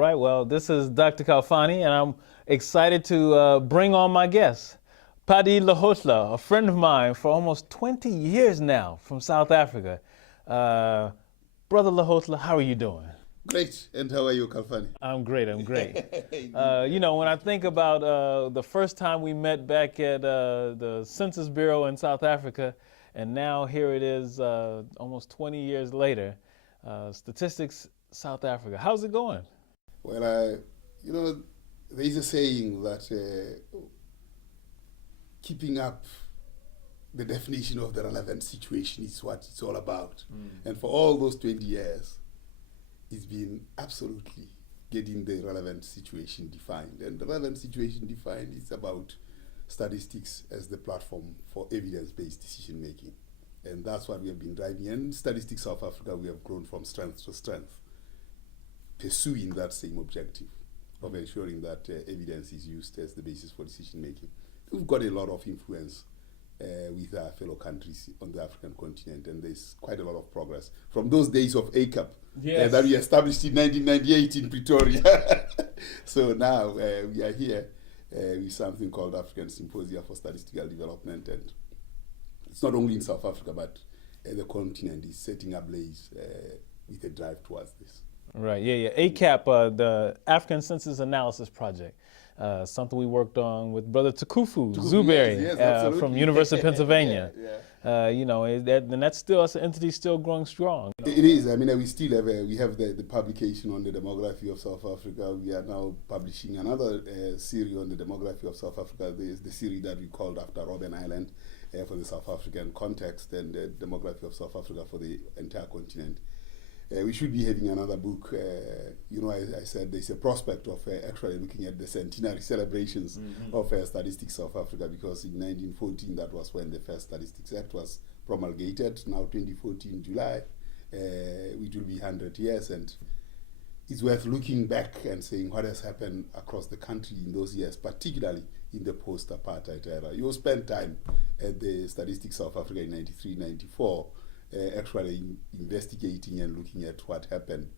right, well, this is Dr. Khalfani, and I'm excited to bring on my guest, Pali Lehohla, a friend of mine for almost 20 years now from South Africa. Brother Lehohla, how are you doing? Great. And how are you, Khalfani? I'm great. When I think about the first time we met back at the Census Bureau in South Africa, and now here it is almost 20 years later, Statistics South Africa. How's it going? Well, there is a saying that keeping up the definition of the relevant situation is what it's all about. And for all those 20 years, it's been absolutely getting the relevant situation defined. And the relevant situation defined is about statistics as the platform for evidence-based decision-making. And that's what we have been driving. And in Statistics South Africa, we have grown from strength to strength, pursuing that same objective of ensuring that evidence is used as the basis for decision-making. We've got a lot of influence with our fellow countries on the African continent, and there's quite a lot of progress from those days of ACAP that we established in 1998 in Pretoria. So now we are here with something called African Symposia for Statistical Development, and it's not only in South Africa, but the continent is setting ablaze with a drive towards this. Right, ACAP, the African Census Analysis Project. Something we worked on with Brother Tukufu Zuberi from University of Pennsylvania. And that's still, as an entity, still growing strong. It is. I mean, we still have we have the publication on the demography of South Africa. We are now publishing another series on the demography of South Africa. There's the series that we called after Robben Island for the South African context, and the demography of South Africa for the entire continent. We should be having another book. I said there's a prospect of actually looking at the centenary celebrations of Statistics South Africa, because in 1914, that was when the first Statistics Act was promulgated. Now 2014 July, it will be 100 years, and it's worth looking back and saying what has happened across the country in those years, particularly in the post-apartheid era. You spent time at the Statistics South Africa in 93, 94, actually investigating and looking at what happened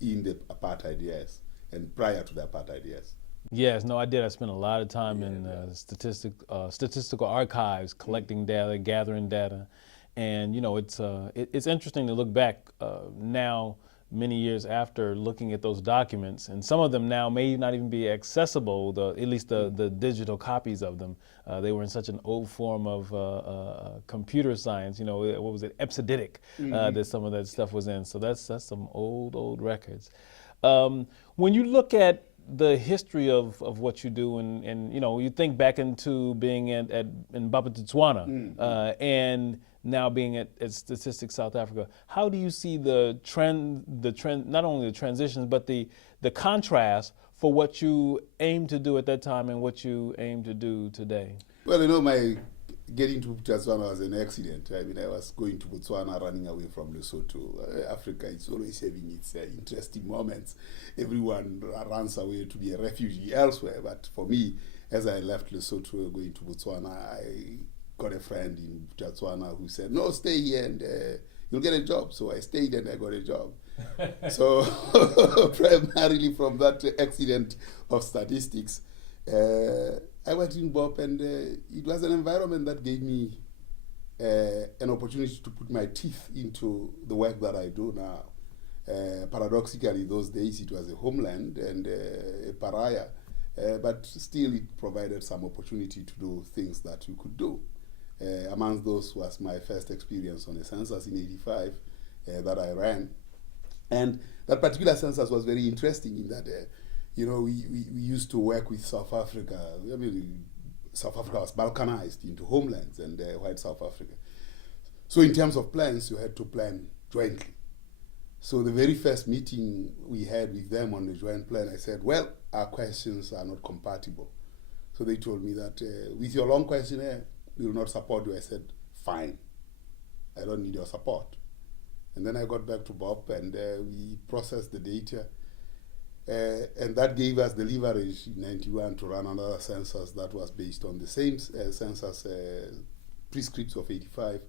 in the apartheid years and prior to the apartheid years. Yes, no, I did. I spent a lot of time in statistical archives, collecting data, gathering data, and it's interesting to look back now, many years after, looking at those documents, and some of them now may not even be accessible, at least the digital copies of them. They were in such an old form of computer science, what was it, Epsididic, that some of that stuff was in. So that's some old records. When you look at the history of what you do, and you think back into being in Botswana, and now being at Statistics South Africa, how do you see the trend, not only the transitions, but the contrast for what you aim to do at that time and what you aim to do today? Well, my getting to Botswana was an accident. I mean, I was going to Botswana, running away from Lesotho. Africa is always having its interesting moments. Everyone runs away to be a refugee elsewhere. But for me, as I left Lesotho going to Botswana, I got a friend in Botswana who said, "No, stay here and you'll get a job." So I stayed and I got a job. So primarily from that accident of statistics, I went in Bob, and it was an environment that gave me an opportunity to put my teeth into the work that I do now. Paradoxically, those days it was a homeland and a pariah, but still it provided some opportunity to do things that you could do. Amongst those was my first experience on a census in '85 that I ran. And that particular census was very interesting in that, we used to work with South Africa. I mean, South Africa was balkanized into homelands and white South Africa. So in terms of plans, you had to plan jointly. So the very first meeting we had with them on the joint plan, I said, well, our questions are not compatible. So they told me that with your long questionnaire, we will not support you. I said, fine, I don't need your support. And then I got back to Bob, and we processed the data. And that gave us the leverage in '91 to run another census that was based on the same census prescripts of '85,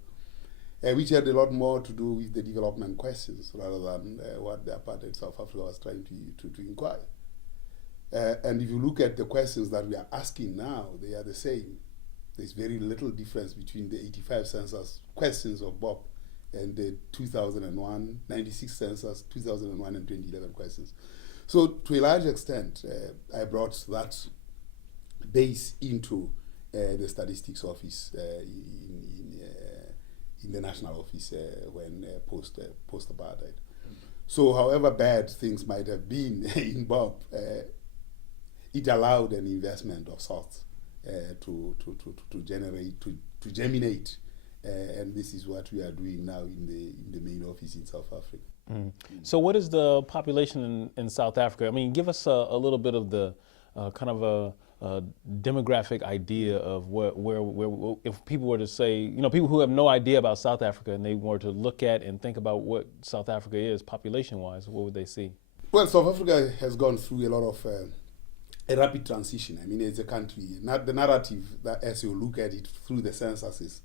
which had a lot more to do with the development questions rather than what the apartheid South Africa was trying to inquire. And if you look at the questions that we are asking now, they are the same. There's very little difference between the 85 census questions of Bob and the 2001, 96 census, 2001 and 2011 questions. So to a large extent, I brought that base into the statistics office in the national office when post-apartheid. So however bad things might have been in Bob, it allowed an investment of sorts to germinate, and this is what we are doing now in the main office in South Africa. So what is the population in South Africa? I mean, give us a little bit of the kind of a demographic idea of where if people were to say, you know, people who have no idea about South Africa and they were to look at and think about what South Africa is population-wise, what would they see? Well, South Africa has gone through a lot of a rapid transition. I mean, it's a country, not the narrative that as you look at it through the censuses,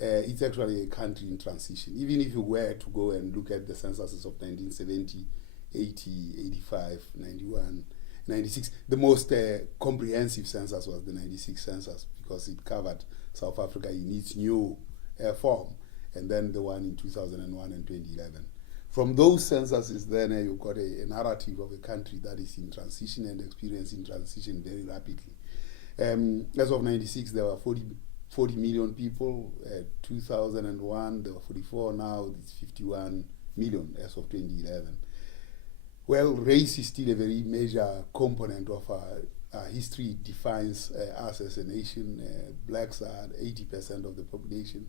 it's actually a country in transition. Even if you were to go and look at the censuses of 1970, 80, 85, 91, 96, the most comprehensive census was the 96 census because it covered South Africa in its new form, and then the one in 2001 and 2011. From those censuses, then you've got a narrative of a country that is in transition and experiencing transition very rapidly. As of 96, there were 40 million people. 2001, there were 44. Now it's 51 million as of 2011. Well, race is still a very major component of our history. It defines us as a nation. Blacks are 80% of the population.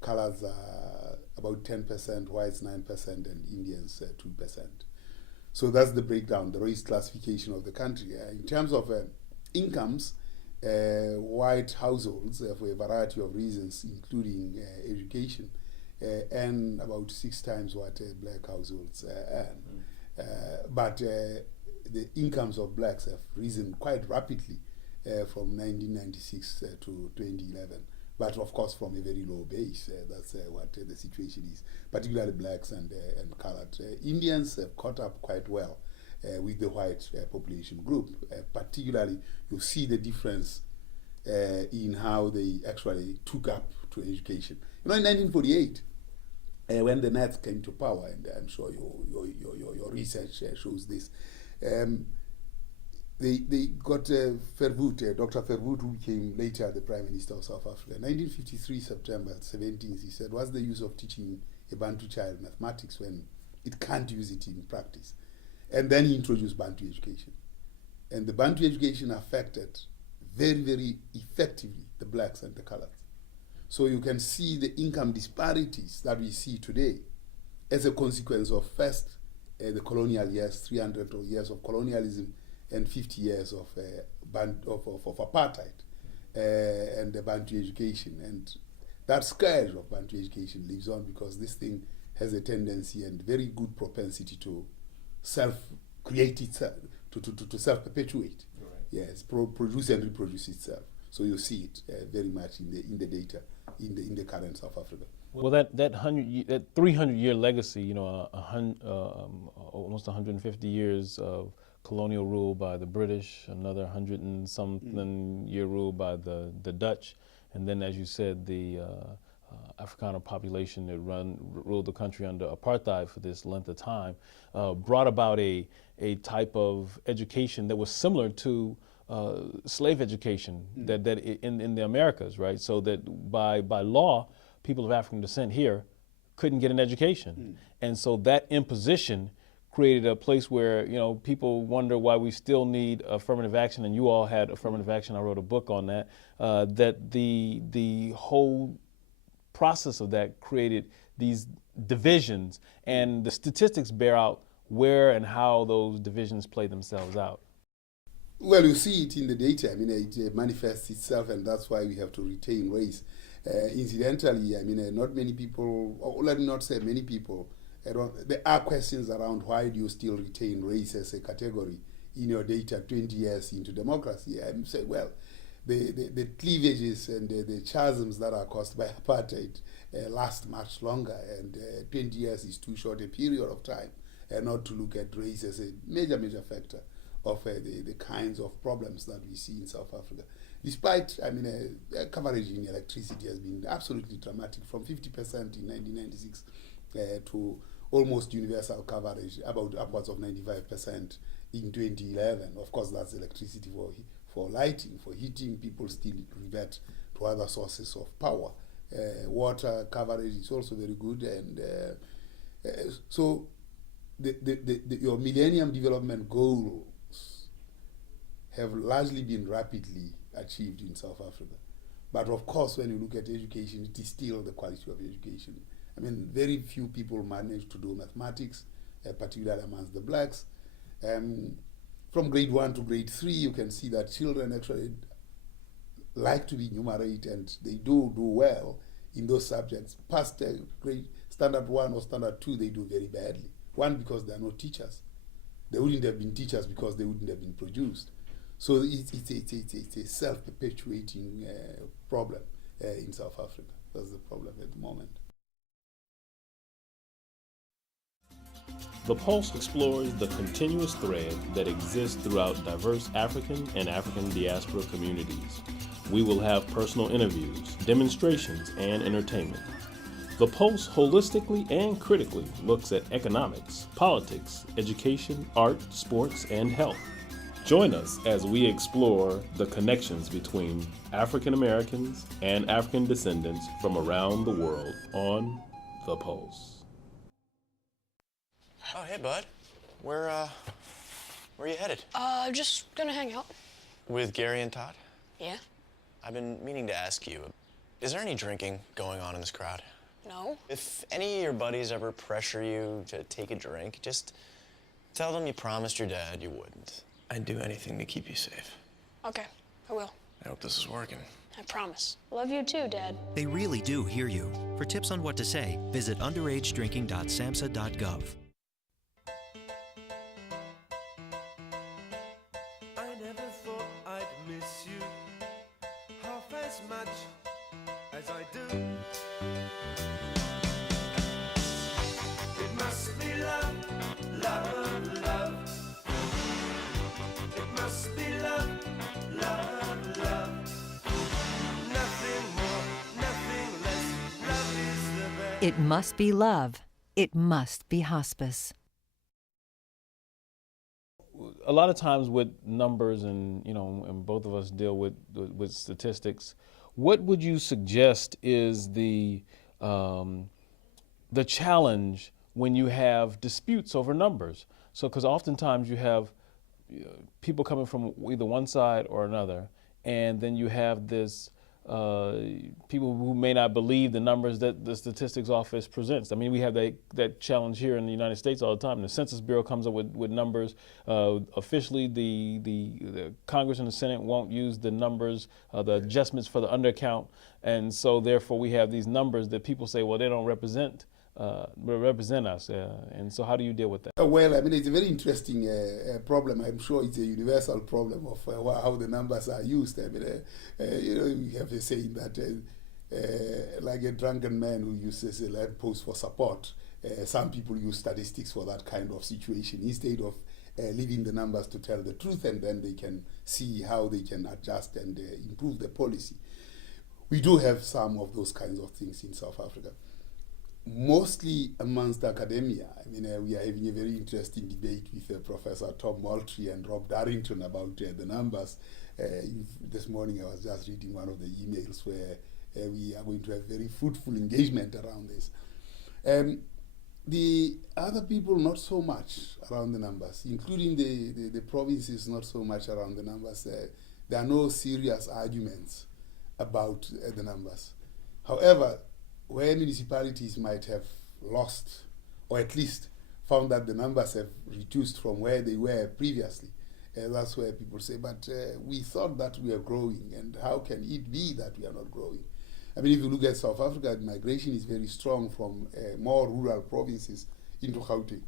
Colors are about 10%, whites 9%, and Indians 2%. So that's the breakdown, the race classification of the country. In terms of incomes, white households, for a variety of reasons, including education, earn about 6 times what black households earn. But the incomes of blacks have risen quite rapidly from 1996 to 2011. But of course, from a very low base. That's what the situation is, particularly blacks and colored. Indians have caught up quite well with the white population group. Particularly, you see the difference in how they actually took up to education. You know, in 1948, when the Nats came to power, and I'm sure your research shows this, they got Verwoerd, Dr. Verwoerd, who became later the Prime Minister of South Africa. In 1953, September 17th, he said, what's the use of teaching a Bantu child mathematics when it can't use it in practice? And then he introduced Bantu education. And the Bantu education affected very, very effectively the blacks and the colors. So you can see the income disparities that we see today as a consequence of first the colonial years, 300 years of colonialism, and 50 years of apartheid and the Bantu education. And that scourge of Bantu education lives on because this thing has a tendency and very good propensity to self-create itself, to self-perpetuate. Right. Yes, produce and reproduce itself. So you see it very much in the data in the current South Africa. Well, that 300-year legacy, you know, almost 150 years of colonial rule by the British, another 100 and something year rule by the Dutch, and then, as you said, the Afrikaner population that ruled the country under apartheid for this length of time, brought about a type of education that was similar to slave education that in the Americas, right? So that by law, people of African descent here couldn't get an education, and so that imposition created a place where, you know, people wonder why we still need affirmative action, and you all had affirmative action. I wrote a book on that. That the whole process of that created these divisions, and the statistics bear out where and how those divisions play themselves out. Well, you see it in the data. I mean, it manifests itself, and that's why we have to retain race. Incidentally, I mean, not many people, or let me not say many people, there are questions around why do you still retain race as a category in your data 20 years into democracy. I say, well, the cleavages and the chasms that are caused by apartheid last much longer, and 20 years is too short a period of time not to look at race as a major factor of the kinds of problems that we see in South Africa. Despite, coverage in electricity has been absolutely dramatic, from 50% in 1996 to almost universal coverage, about upwards of 95% in 2011. Of course, that's electricity for lighting. For heating, people still revert to other sources of power. Water coverage is also very good, and so your Millennium Development Goals have largely been rapidly achieved in South Africa. But of course, when you look at education, it is still the quality of education. Very few people manage to do mathematics, particularly amongst the blacks. From grade 1 to grade 3, you can see that children actually like to be numerate, and they do well in those subjects. Past grade standard 1 or standard 2, they do very badly. One, because there are no teachers. They wouldn't have been teachers because they wouldn't have been produced. So it's a self-perpetuating problem in South Africa. That's the problem at the moment. The Pulse explores the continuous thread that exists throughout diverse African and African diaspora communities. We will have personal interviews, demonstrations, and entertainment. The Pulse holistically and critically looks at economics, politics, education, art, sports, and health. Join us as we explore the connections between African Americans and African descendants from around the world on The Pulse. Oh, hey, bud. Where are you headed? Just gonna hang out. With Gary and Todd? Yeah? I've been meaning to ask you, is there any drinking going on in this crowd? No? If any of your buddies ever pressure you to take a drink, just tell them you promised your dad you wouldn't. I'd do anything to keep you safe. Okay, I will. I hope this is working. I promise. Love you too, Dad. They really do hear you. For tips on what to say, visit underagedrinking.samhsa.gov. I never thought I'd miss you half as much as I do. It must be love, love, love. It must be love, love, love. Nothing more, nothing less. Love is the best. It must be love. It must be hospice. A lot of times with numbers, and and both of us deal with statistics, what would you suggest is the challenge when you have disputes over numbers? So, because oftentimes you have people coming from either one side or another, and then you have this people who may not believe the numbers that the statistics office presents. We have that challenge here in the United States all the time. The Census Bureau comes up with numbers. Officially, the Congress and the Senate won't use the numbers, the adjustments for the undercount, and so therefore we have these numbers that people say, well, they don't represent us. And so how do you deal with that? Well, it's a very interesting problem. I'm sure it's a universal problem of how the numbers are used. We have a saying that like a drunken man who uses a lamppost for support, some people use statistics for that kind of situation instead of leaving the numbers to tell the truth, and then they can see how they can adjust and improve the policy. We do have some of those kinds of things in South Africa. Mostly amongst academia. We are having a very interesting debate with Professor Tom Moultrie and Rob Darrington about the numbers. This morning I was just reading one of the emails where we are going to have very fruitful engagement around this. The other people, not so much around the numbers, including the provinces, not so much around the numbers. There are no serious arguments about the numbers. However, where municipalities might have lost, or at least found that the numbers have reduced from where they were previously, that's where people say, but we thought that we are growing, and how can it be that we are not growing? If you look at South Africa, migration is very strong from more rural provinces into Gauteng.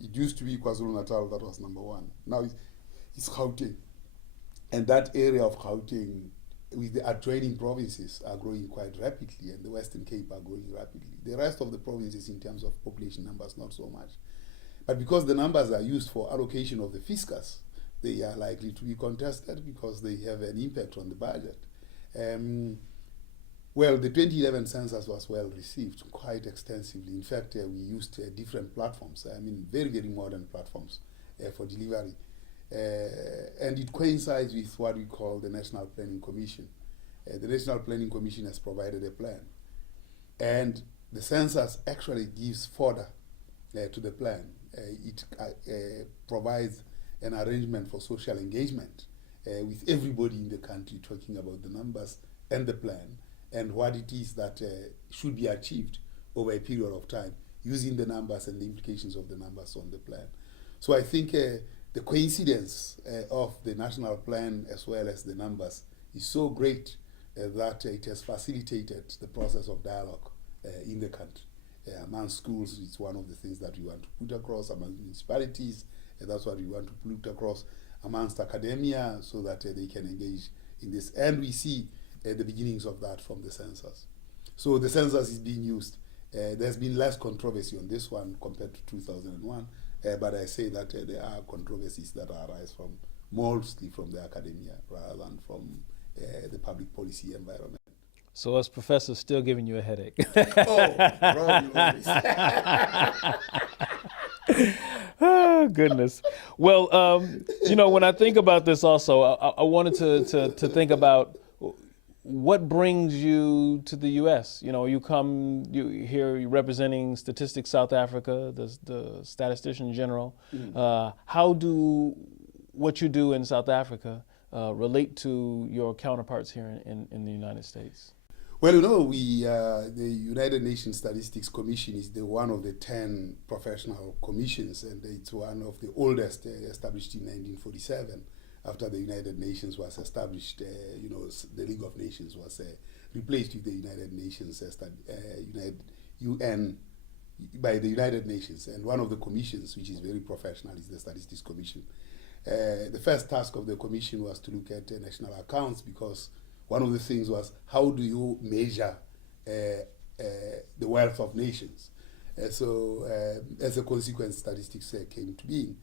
It used to be KwaZulu-Natal that was number one. Now it's Gauteng. And that area of Gauteng with the adjoining provinces are growing quite rapidly, and the Western Cape are growing rapidly. The rest of the provinces in terms of population numbers, not so much. But because the numbers are used for allocation of the fiscus, they are likely to be contested because they have an impact on the budget. Well, the 2011 census was well received quite extensively. In fact, we used different platforms, very, very modern platforms for delivery. And it coincides with what we call the National Planning Commission. The National Planning Commission has provided a plan. And the census actually gives fodder to the plan. It provides an arrangement for social engagement with everybody in the country talking about the numbers and the plan and what it is that should be achieved over a period of time using the numbers and the implications of the numbers on the plan. So I think the coincidence of the national plan as well as the numbers is so great that it has facilitated the process of dialogue in the country. Among schools, it's one of the things that we want to put across, among municipalities, that's what we want to put across amongst academia so that they can engage in this. And we see the beginnings of that from the census. So the census is being used. There's been less controversy on this one compared to 2001, but I say that there are controversies that arise mostly from the academia rather than from the public policy environment. So us professors still giving you a headache. Oh, probably always. Oh, goodness. Well, when I think about this also, I wanted to think about what brings you to the U.S. You're representing Statistics South Africa, the Statistician-General. How do what you do in South Africa relate to your counterparts here in the United States? Well, the United Nations Statistics Commission is one of the 10 professional commissions, and it's one of the oldest, established in 1947. After the United Nations was established, the League of Nations was replaced with the United Nations, UN, by the United Nations. And one of the commissions, which is very professional, is the Statistics Commission. The first task of the commission was to look at national accounts, because one of the things was, how do you measure the wealth of nations? So as a consequence, statistics came to being.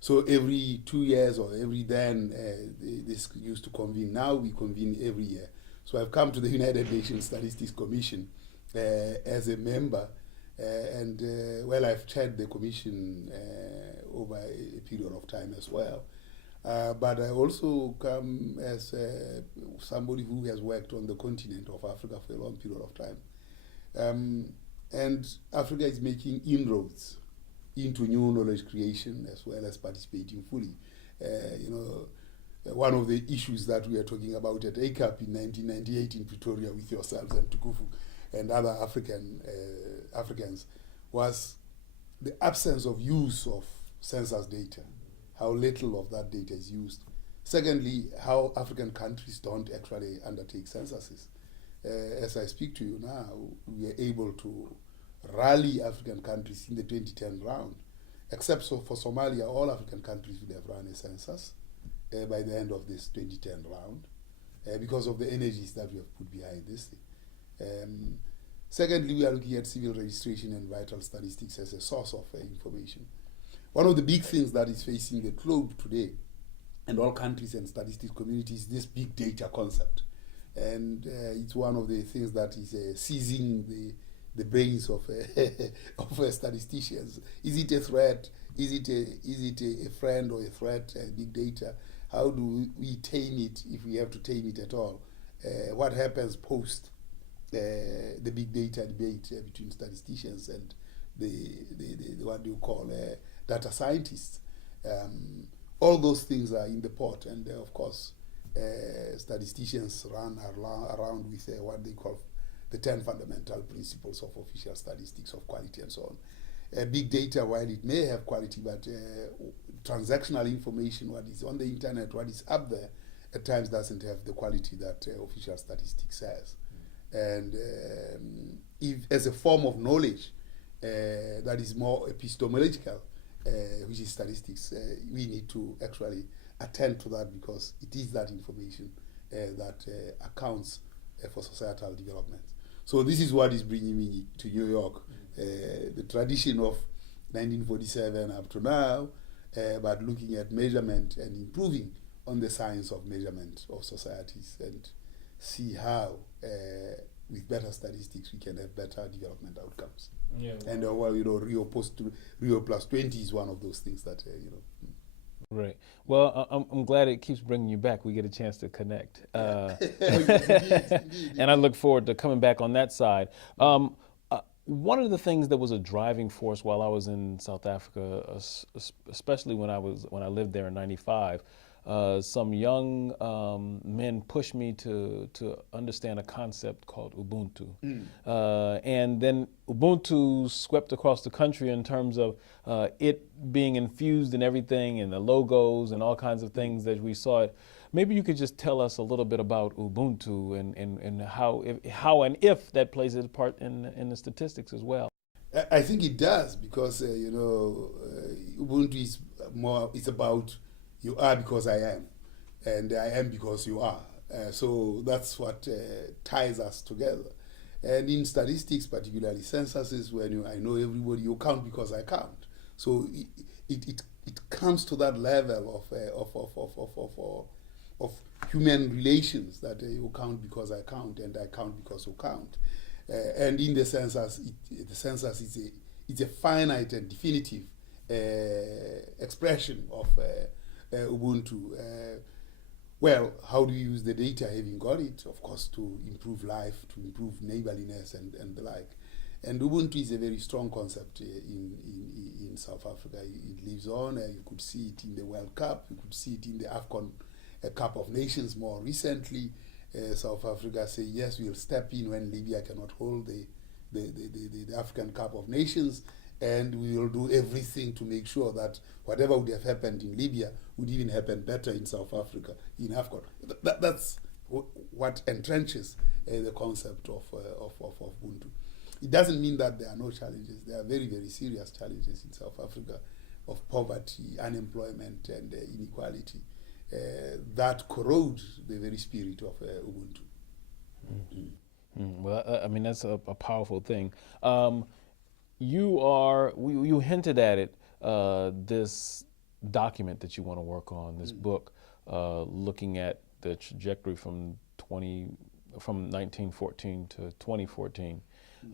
So every 2 years or every then, this used to convene. Now we convene every year. So I've come to the United Nations Statistics Commission as a member, and I've chaired the commission over a period of time as well. But I also come as somebody who has worked on the continent of Africa for a long period of time. And Africa is making inroads into new knowledge creation as well as participating fully. One of the issues that we are talking about at ACAP in 1998 in Pretoria with yourselves and Tukufu and other Africans was the absence of use of census data, how little of that data is used. Secondly, how African countries don't actually undertake censuses. As I speak to you now, we are able to rally African countries in the 2010 round. Except for Somalia, all African countries will have run a census by the end of this 2010 round because of the energies that we have put behind this thing. Secondly, we are looking at civil registration and vital statistics as a source of information. One of the big things that is facing the globe today, and all countries and statistics communities, this big data concept. And it's one of the things that is seizing the brains of statisticians. Is it a threat? Is it a friend or a threat? Big data. How do we tame it, if we have to tame it at all? What happens post the big data debate between statisticians and the what do you call data scientists? All those things are in the pot, and of course, statisticians run around with what they call the 10 fundamental principles of official statistics of quality and so on. Big data, while it may have quality, but transactional information, what is on the internet, what is up there, at times doesn't have the quality that official statistics has. And if, as a form of knowledge that is more epistemological, which is statistics, we need to actually attend to that, because it is that information that accounts for societal development. So this is what is bringing me to New York. The tradition of 1947 up to now, but looking at measurement and improving on the science of measurement of societies and see how with better statistics we can have better development outcomes. Yeah. And Rio plus 20 is one of those things that Right. Well, I'm glad it keeps bringing you back. We get a chance to connect. Indeed. And I look forward to coming back on that side. One of the things that was a driving force while I was in South Africa, especially when I lived there in '95, some young men pushed me to understand a concept called Ubuntu. And then Ubuntu swept across the country in terms of it being infused in everything and the logos and all kinds of things that we saw it. Maybe you could just tell us a little bit about Ubuntu and how and if that plays a part in the statistics as well. I think it does, because Ubuntu is more, it's about you are because I am, and I am because you are. So that's what ties us together. And in statistics, particularly censuses, when I know everybody, you count because I count. So it comes to that level of human relations, that you count because I count, and I count because you count. And in the census, the census is a finite and definitive expression of Ubuntu. Well, how do you use the data, having got it? Of course, to improve life, to improve neighborliness, and the like. And Ubuntu is a very strong concept in South Africa. It lives on. You could see it in the World Cup. You could see it in the African Cup of Nations more recently. South Africa say, yes, we'll step in when Libya cannot hold the African Cup of Nations, and we will do everything to make sure that whatever would have happened in Libya would even happen better in South Africa, in AFCON. That's what entrenches the concept of Ubuntu. It doesn't mean that there are no challenges. There are very, very serious challenges in South Africa of poverty, unemployment, and inequality that corrode the very spirit of Ubuntu. Well, I mean, that's a powerful thing. You hinted at it, this document that you want to work on, this book, looking at the trajectory from 1914 to 2014.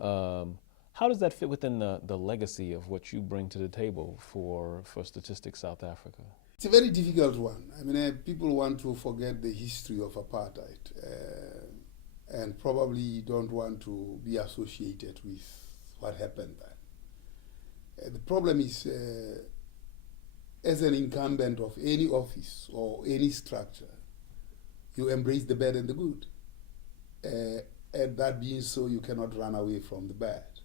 How does that fit within the legacy of what you bring to the table for Statistics South Africa? It's a very difficult one. I mean, people want to forget the history of apartheid and probably don't want to be associated with what happened then. The problem is, as an incumbent of any office or any structure, you embrace the bad and the good. And that being so, you cannot run away from the bad.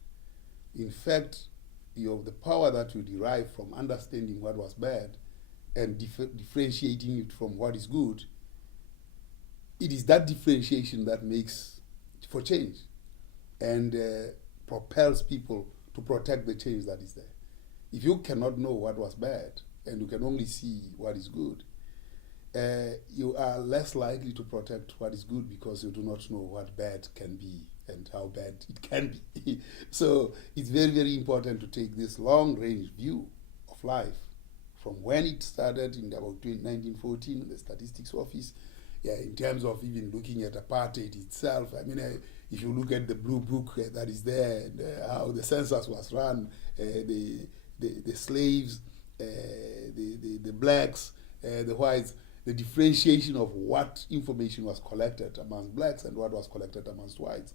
In fact, you have the power that you derive from understanding what was bad and differentiating it from what is good. It is that differentiation that makes for change and propels people to protect the change that is there. If you cannot know what was bad and you can only see what is good, you are less likely to protect what is good, because you do not know what bad can be and how bad it can be. So it's very, very important to take this long-range view of life from when it started in about 1914, the Statistics Office, in terms of even looking at apartheid itself. I mean, if you look at the blue book that is there, and how the census was run, the slaves, the blacks, the whites, the differentiation of what information was collected amongst blacks and what was collected amongst whites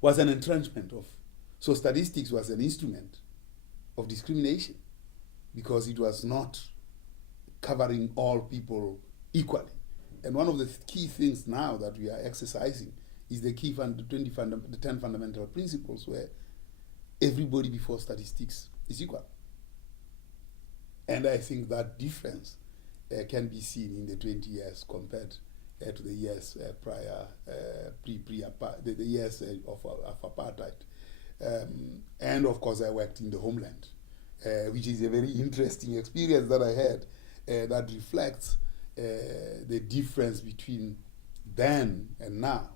was an entrenchment of. So statistics was an instrument of discrimination, because it was not covering all people equally. And one of the key things now that we are exercising is the 10 fundamental principles, where everybody before statistics is equal. And I think that difference can be seen in the 20 years compared to the years prior, the years of apartheid. And of course, I worked in the homeland, which is a very interesting experience that I had that reflects the difference between then and now.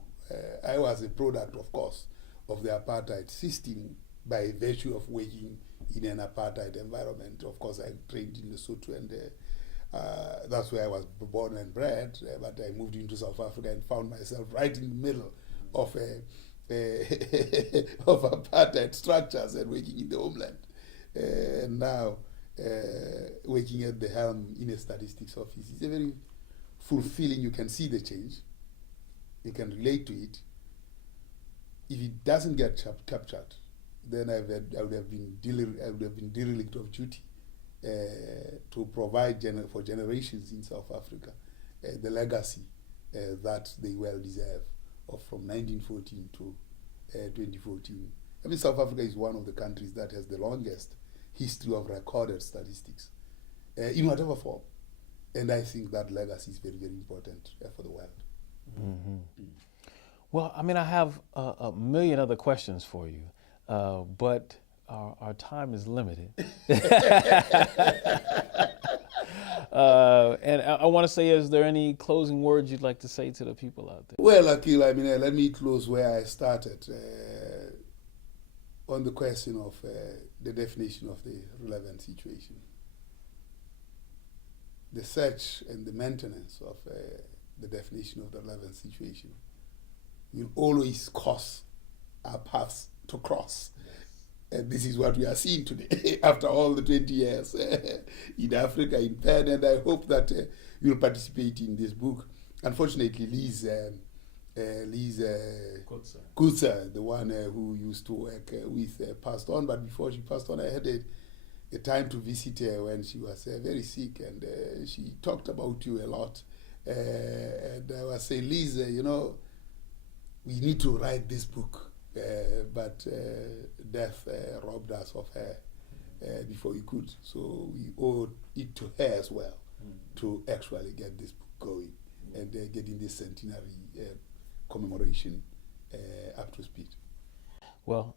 I was a product, of course, of the apartheid system by virtue of working in an apartheid environment. Of course, I trained in Lesotho, and that's where I was born and bred, but I moved into South Africa and found myself right in the middle of of apartheid structures and working in the homeland. And now working at the helm in a statistics office. It's a very fulfilling. You can see the change. You can relate to it. If it doesn't get captured, then I would have been derelict of duty to provide for generations in South Africa the legacy that they well deserve from 1914 to 2014. I mean, South Africa is one of the countries that has the longest history of recorded statistics in whatever form. And I think that legacy is very, very important for the world. Mm-hmm. Well, I mean, I have a million other questions for you, but our time is limited. And I want to say, is there any closing words you'd like to say to the people out there? Well, Akil, I mean, let me close where I started on the question of the definition of the relevant situation. The search and the maintenance of the definition of the relevant situation will always cause our paths to cross. And this is what we are seeing today after all the 20 years in Africa, in Penn, and I hope that you'll participate in this book. Unfortunately, Liz Kutsa, the one who used to work with, passed on, but before she passed on, I had a time to visit her when she was very sick, and she talked about you a lot. And I was saying, Liz, we need to write this book. But death robbed us of her before we could. So we owe it to her as well to actually get this book going and getting this centenary commemoration up to speed. Well,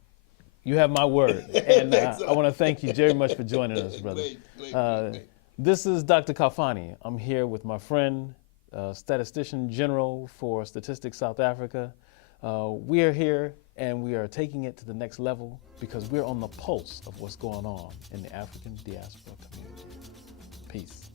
you have my word. And I want to thank you very much for joining us, brother. Great. This is Dr. Khalfani. I'm here with my friend, Statistician-General for Statistics South Africa. We are here and we are taking it to the next level because we're on the pulse of what's going on in the African diaspora community. Peace.